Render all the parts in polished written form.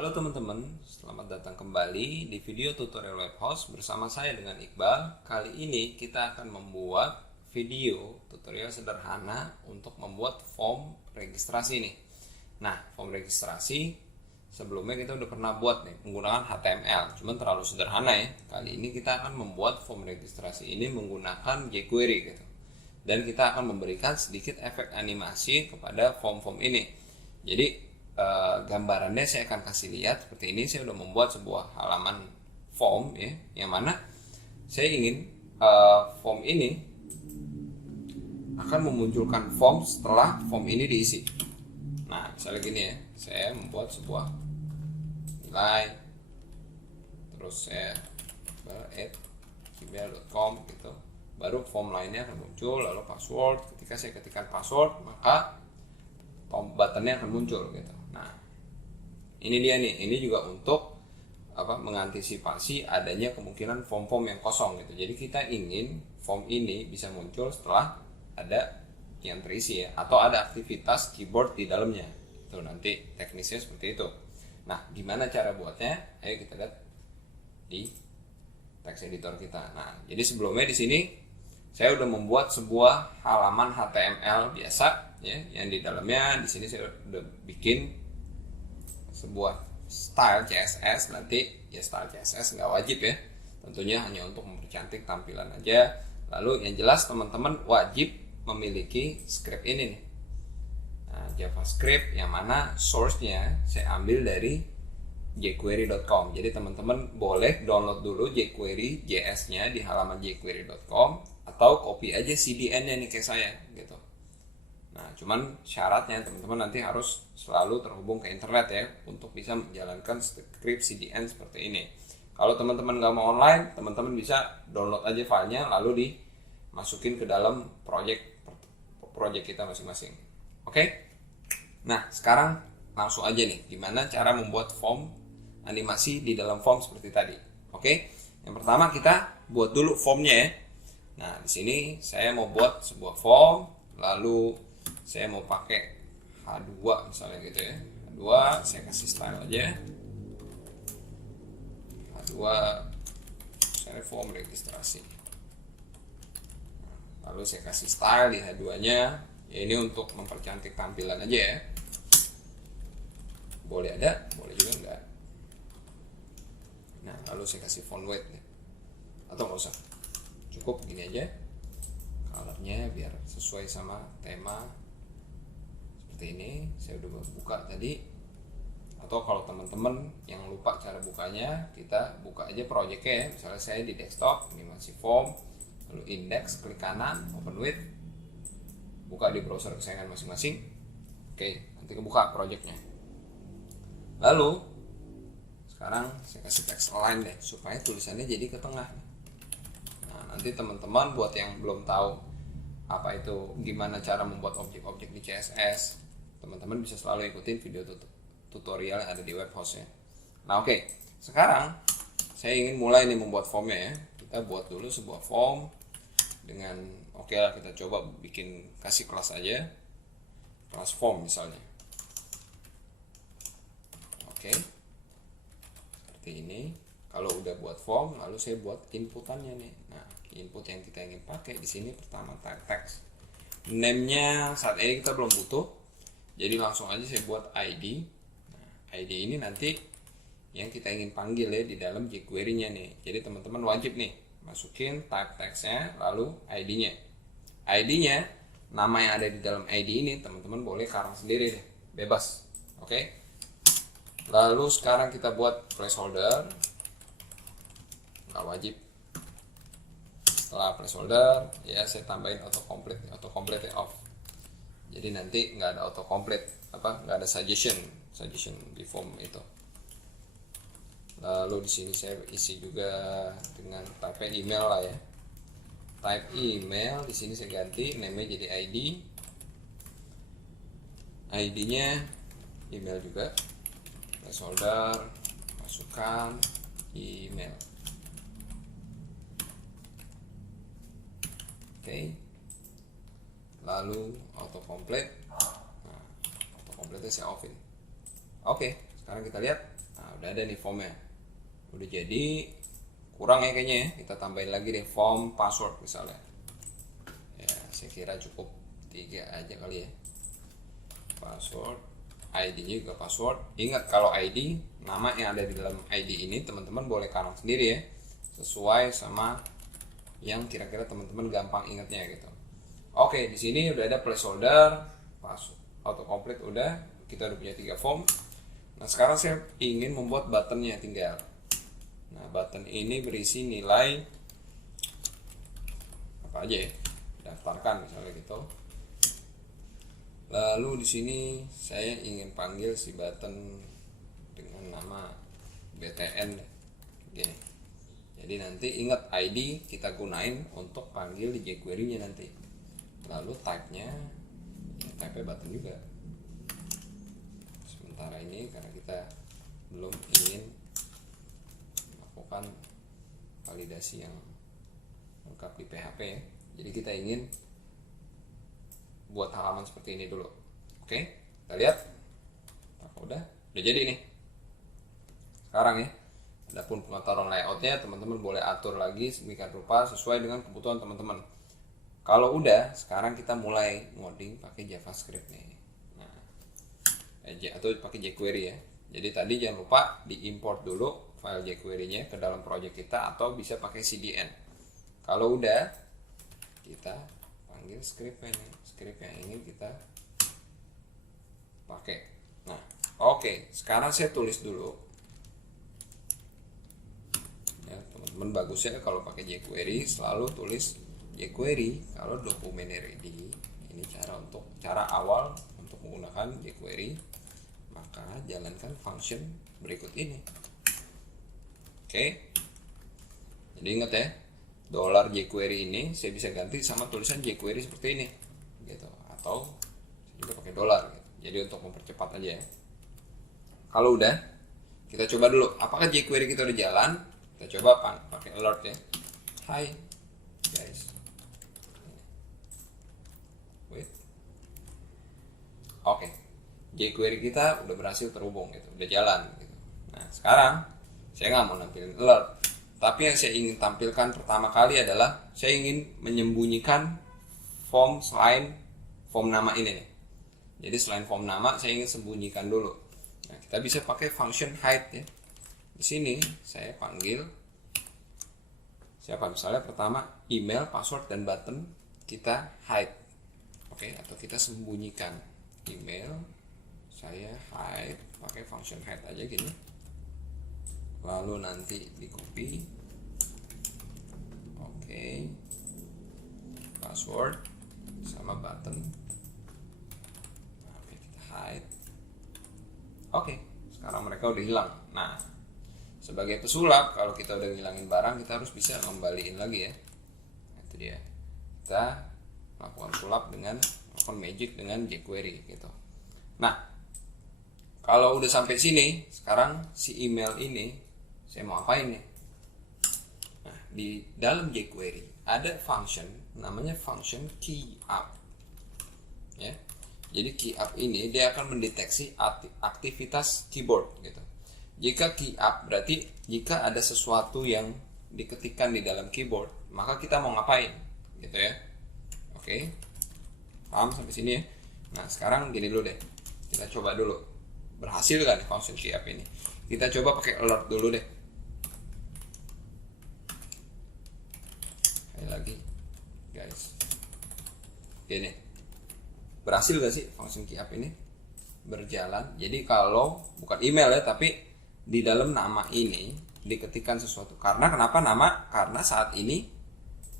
Halo teman-teman, selamat datang kembali di video tutorial Webhost bersama saya dengan Iqbal. Kali ini kita akan membuat video tutorial sederhana untuk membuat form registrasi nih. Nah, form registrasi sebelumnya kita udah pernah buat nih menggunakan HTML, cuman terlalu sederhana ya. Kali ini kita akan membuat form registrasi ini menggunakan jQuery gitu. Dan kita akan memberikan sedikit efek animasi kepada form-form ini. Jadi gambarannya saya akan kasih lihat seperti ini. Saya sudah membuat sebuah halaman form ya, yang mana saya ingin form ini akan memunculkan form setelah form ini diisi. Nah, misalnya gini ya, saya membuat sebuah nilai, terus saya add gmail.com gitu, baru form lainnya akan muncul, lalu password. Ketika saya ketikkan password, maka buttonnya akan muncul gitu. Nah, ini dia nih. Ini juga untuk mengantisipasi adanya kemungkinan form-form yang kosong gitu. Jadi kita ingin form ini bisa muncul setelah ada yang terisi ya, atau ada aktivitas keyboard di dalamnya. Itu nanti teknisnya seperti itu. Nah, gimana cara buatnya? Ayo kita lihat di text editor kita. Nah, jadi sebelumnya di sini saya udah membuat sebuah halaman HTML biasa ya, yang di dalamnya di sini saya udah bikin sebuah style CSS. Nanti ya style CSS nggak wajib ya, tentunya hanya untuk mempercantik tampilan aja. Lalu yang jelas teman-teman wajib memiliki script ini nih, JavaScript, yang mana source-nya saya ambil dari jQuery.com. Jadi teman-teman boleh download dulu jQuery JS-nya di halaman jQuery.com, atau copy aja CDN-nya nih kayak saya gitu. Nah, cuman syaratnya teman-teman nanti harus selalu terhubung ke internet ya, untuk bisa menjalankan script CDN seperti ini. Kalau teman-teman nggak mau online, teman-teman bisa download aja filenya lalu dimasukin ke dalam project kita masing-masing. Oke? Nah, sekarang langsung aja nih, gimana cara membuat form animasi di dalam form seperti tadi. Oke? Yang pertama kita buat dulu formnya ya. Nah, di sini saya mau buat sebuah form, lalu saya mau pakai H2 misalnya gitu ya. H2 saya kasih style aja. H2 misalnya form registrasi. Lalu saya kasih style di H2-nya. Ya, ini untuk mempercantik tampilan aja ya. Boleh ada, boleh juga enggak. Nah, lalu saya kasih font weight nih. Atau nggak usah, cukup gini aja. Colornya biar sesuai sama tema seperti ini. Saya udah buka tadi. Atau kalau teman-teman yang lupa cara bukanya, kita buka aja projectnya ya. Misalnya saya di desktop, ini masih form, lalu index, klik kanan, open with, buka di browser kesayangan masing-masing. Oke, nanti kebuka projectnya. Lalu sekarang saya kasih text align deh, supaya tulisannya jadi ke tengah. Nah, nanti teman-teman buat yang belum tahu apa itu gimana cara membuat objek-objek di CSS, teman-teman bisa selalu ikutin video tutorial yang ada di Webhost ya. Nah, oke. Sekarang saya ingin mulai nih membuat formnya ya. Kita buat dulu sebuah form dengan lah, kita coba kasih kelas aja, kelas form misalnya. Oke, seperti ini. Kalau udah buat form, lalu saya buat inputannya nih. Nah, input yang kita ingin pakai di sini pertama text. Name-nya saat ini kita belum butuh, jadi langsung aja saya buat ID. Nah, ID ini nanti yang kita ingin panggil ya di dalam jQuery-nya nih. Jadi teman-teman wajib nih masukin type text-nya lalu ID-nya. ID-nya, nama yang ada di dalam ID ini teman-teman boleh karang sendiri deh, bebas. Oke. Lalu sekarang kita buat placeholder. Nggak wajib. Setelah placeholder ya saya tambahin autocomplete off. Jadi nanti nggak ada autocomplete, nggak ada suggestion di form itu. Lalu di sini saya isi juga dengan type email lah ya. Type email di sini saya ganti name-nya jadi ID. ID-nya email juga. Placeholder, masukkan email. Oke. Lalu autocomplete. Nah, autocomplete saya offin. Oke, sekarang kita lihat udah ada nih formnya, udah jadi. Kurang ya kayaknya ya, kita tambahin lagi deh form password misalnya ya. Saya kira cukup 3 aja kali ya. Password, ID-nya juga password. Ingat kalau ID, nama yang ada di dalam ID ini teman-teman boleh karang sendiri ya, sesuai sama yang kira-kira teman-teman gampang ingatnya gitu. Oke, di sini udah ada placeholder, password, autocomplete udah, kita udah punya 3 form. Nah sekarang saya ingin membuat buttonnya tinggal. Nah button ini berisi nilai apa aja ya, daftarkan misalnya gitu. Lalu di sini saya ingin panggil si button dengan nama btn gini. Jadi nanti ingat ID kita gunain untuk panggil di jQuery-nya nanti. Lalu type-nya ya, type button juga. Sementara ini karena kita belum ingin melakukan validasi yang lengkap di PHP ya, jadi kita ingin buat halaman seperti ini dulu. Oke, kita lihat. Nah, udah jadi nih sekarang ya. Adapun pengetahuan layoutnya teman-teman boleh atur lagi sedemikian rupa sesuai dengan kebutuhan teman-teman. Kalau udah, sekarang kita mulai ngoding pakai JavaScript nih. Nah, atau pakai jQuery ya. Jadi tadi jangan lupa diimport dulu file jQuery-nya ke dalam project kita, atau bisa pakai CDN. Kalau udah, kita panggil script-nya nih, script yang ingin kita pakai. Nah, oke, sekarang saya tulis dulu. Ya, teman-teman bagusnya kalau pakai jQuery selalu tulis jQuery kalau dokumennya ready. Ini cara awal untuk menggunakan jQuery. Maka jalankan function berikut ini. Oke. Jadi ingat ya, $jQuery ini saya bisa ganti sama tulisan jQuery seperti ini gitu, atau juga pakai $. Gitu. Jadi untuk mempercepat aja ya. Kalau udah, kita coba dulu apakah jQuery kita udah jalan. Kita coba pakai alert ya. Hai guys. Wait. Oke. jQuery kita udah berhasil terhubung gitu, udah jalan gitu. Nah sekarang saya nggak mau nampilin alert, tapi yang saya ingin tampilkan pertama kali adalah saya ingin menyembunyikan form selain form nama ini nih. Jadi selain form nama saya ingin sembunyikan dulu. Nah kita bisa pakai function hide ya. Di sini saya panggil siapa, misalnya pertama email, password, dan button kita hide. Oke, atau kita sembunyikan. Email saya hide pakai function hide aja gini. Lalu nanti di copy. Oke. Password sama button. Oke, kita hide. Oke, sekarang mereka udah hilang. Nah, sebagai pesulap, kalau kita udah ngilangin barang, kita harus bisa ngembaliin lagi ya. Nah, itu dia. Kita lakukan sulap dengan melakukan magic dengan jQuery gitu. Nah, kalau udah sampai sini, sekarang si email ini saya mau apain nih? Nah, di dalam jQuery ada function namanya function keyup. Ya. Jadi keyup ini dia akan mendeteksi aktivitas keyboard gitu. Jika keyup berarti jika ada sesuatu yang diketikkan di dalam keyboard, maka kita mau ngapain gitu ya. Oke. Paham sampai sini ya? Nah, sekarang gini dulu deh. Kita coba dulu. Berhasil kan function keyup ini? Kita coba pakai alert dulu deh. Sekali lagi, guys. Gini. Berhasil gak sih function keyup ini? Berjalan. Jadi kalau bukan email ya, tapi di dalam nama ini diketikkan sesuatu. Karena kenapa nama? Karena saat ini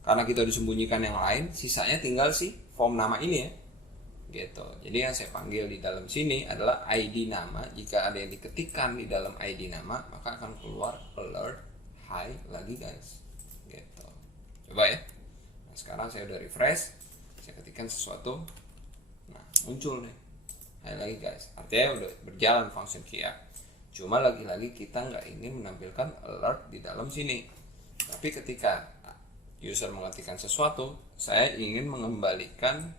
karena kita disembunyikan yang lain, sisanya tinggal si form nama ini ya. Gitu. Jadi yang saya panggil di dalam sini adalah ID nama. Jika ada yang diketikkan di dalam ID nama, maka akan keluar alert hi lagi guys. Gitu. Coba ya. Nah, sekarang saya udah refresh, saya ketikkan sesuatu. Nah, muncul nih. Hi lagi guys. Artinya udah berjalan function keyup. Cuma lagi-lagi kita nggak ingin menampilkan alert di dalam sini. Tapi ketika user mengetikkan sesuatu, saya ingin mengembalikan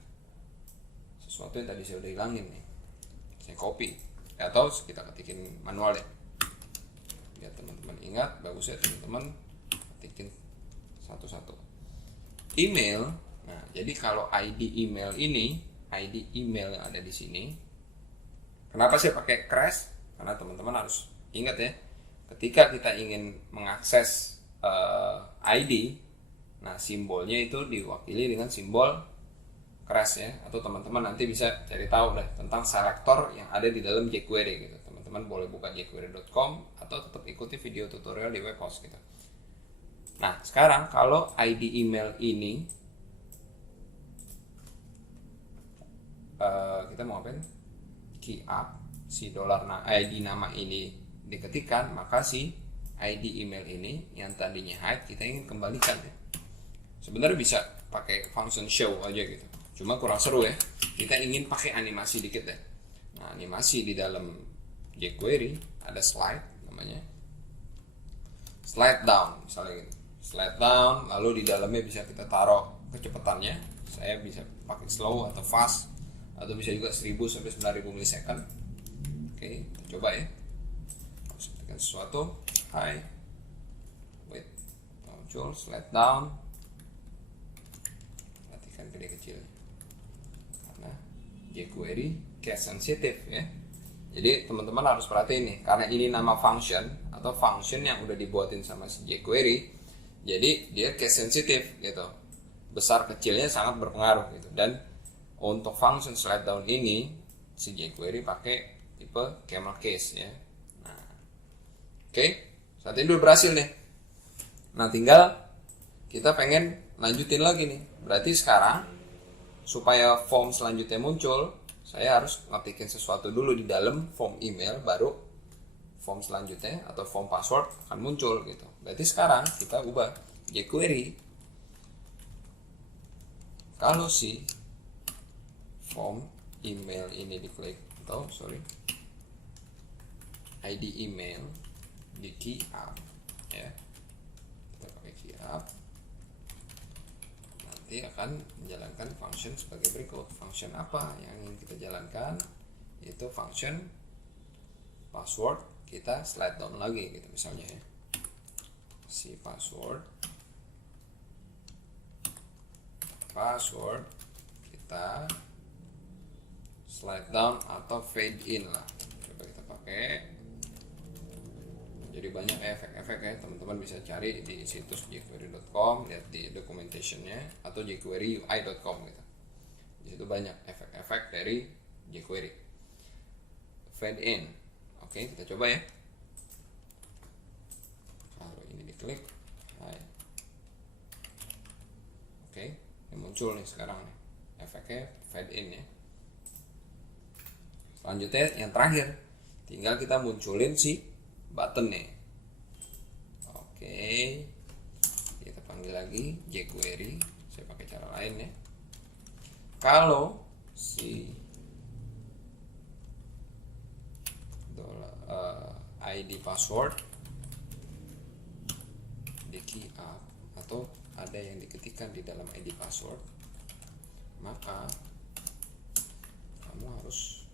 sesuatu yang tadi saya udah hilangin nih. Saya copy atau kita ketikin manual deh. ingat, bagus ya teman-teman ketikin satu-satu. Email. Nah, jadi kalau ID email yang ada di sini. Kenapa saya pakai crash? Karena teman-teman harus ingat ya, ketika kita ingin mengakses ID, nah simbolnya itu diwakili dengan simbol crash ya, atau teman-teman nanti bisa cari tahu deh tentang selektor yang ada di dalam jQuery gitu. Teman-teman boleh buka jQuery.com atau tetap ikuti video tutorial di webhost gitu. Nah, sekarang kalau ID email ini kita mau ngapain? Key up si ID nama ini diketikkan, maka si ID email ini yang tadinya hide kita ingin kembalikan ya. Sebenarnya bisa pakai function show aja gitu, cuma kurang seru ya. Kita ingin pakai animasi dikit deh. Nah, animasi di dalam jQuery ada slide namanya, slide down misalnya gitu. Slide down, lalu di dalamnya bisa kita taruh kecepatannya. Saya bisa pakai slow atau fast, atau bisa juga 1000 sampai 9000 milisecond. Oke, kita coba ya. Ketikkan sesuatu, hi, wait, muncul, slide down, perhatikan gede kecil, karena jQuery case sensitive ya. Jadi teman-teman harus perhatiin nih, karena ini nama function atau function yang udah dibuatin sama si jQuery, jadi dia case sensitive gitu. Besar kecilnya sangat berpengaruh gitu. Dan untuk function slide down ini si jQuery pakai tipe camel case ya. Nah, oke, saat ini udah berhasil nih. Nah, tinggal kita pengen lanjutin lagi nih. Berarti sekarang supaya form selanjutnya muncul, saya harus ngetikin sesuatu dulu di dalam form email, baru form selanjutnya atau form password akan muncul gitu. Berarti sekarang kita ubah jQuery. Kalau si form email ini diklik, atau ID email di key up ya, kita pakai key up, nanti akan menjalankan function sebagai berikut. Function apa yang ingin kita jalankan? Itu function password kita slide down lagi gitu misalnya ya. Si password kita slide down atau fade in lah. Coba kita pakai. Jadi banyak efek-efek ya, teman-teman bisa cari di situs jQuery.com, lihat di documentationnya, atau jQueryui.com gitu. Di situ banyak efek-efek dari jQuery. Fade in. Oke, kita coba ya. Kalau ini diklik, oke, ini muncul nih sekarang nih efeknya fade in ya. Selanjutnya yang terakhir, tinggal kita munculin si button nih. Oke, kita panggil lagi jQuery. Saya pakai cara lain ya. Kalau si ID password di key up atau ada yang diketikkan di dalam ID password, maka kamu harus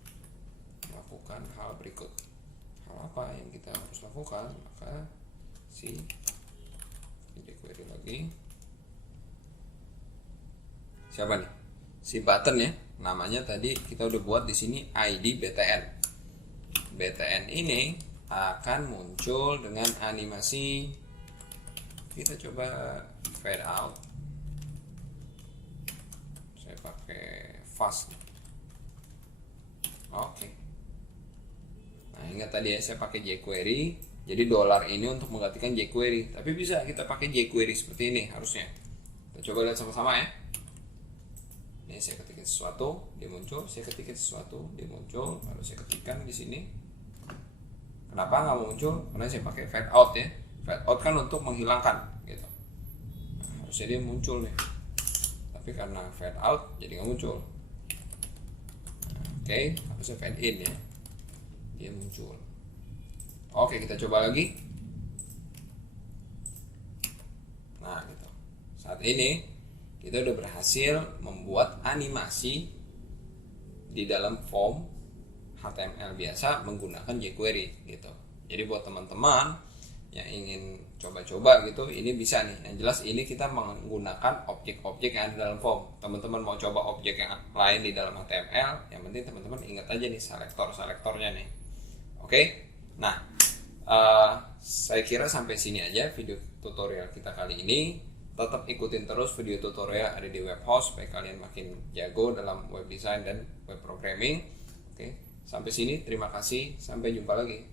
melakukan hal berikut. Hal apa yang kita harus lakukan? Maka si jQuery lagi, siapa nih? Si button ya, namanya tadi kita udah buat di sini ID BTN. BTN ini akan muncul dengan animasi, kita coba fade out. Saya pakai fast. Oke. Nah, ingat tadi ya, saya pakai jQuery. Jadi $ ini untuk menggantikan jQuery. Tapi bisa kita pakai jQuery seperti ini harusnya. Kita coba lihat sama-sama ya. Ini saya ketikkan sesuatu, dia muncul. Saya ketikkan sesuatu, dia muncul. Lalu saya ketikkan di sini. Kenapa nggak muncul? Karena saya pakai fade out ya. Fade out kan untuk menghilangkan gitu. Nah, harusnya dia muncul nih. Tapi karena fade out jadi nggak muncul. Oke, harusnya fade in ya. Dia muncul. Oke, kita coba lagi. Nah, gitu. Saat ini kita udah berhasil membuat animasi di dalam form HTML biasa menggunakan jQuery gitu. Jadi buat teman-teman yang ingin coba-coba gitu, ini bisa nih. Yang jelas ini kita menggunakan objek-objek yang ada dalam form. Teman-teman mau coba objek yang lain di dalam HTML, yang penting teman-teman ingat aja nih selektornya nih. Oke. Nah, saya kira sampai sini aja video tutorial kita kali ini. Tetap ikutin terus video tutorial ada di Webhost supaya kalian makin jago dalam web design dan web programming. Oke. Sampai sini, terima kasih. Sampai jumpa lagi.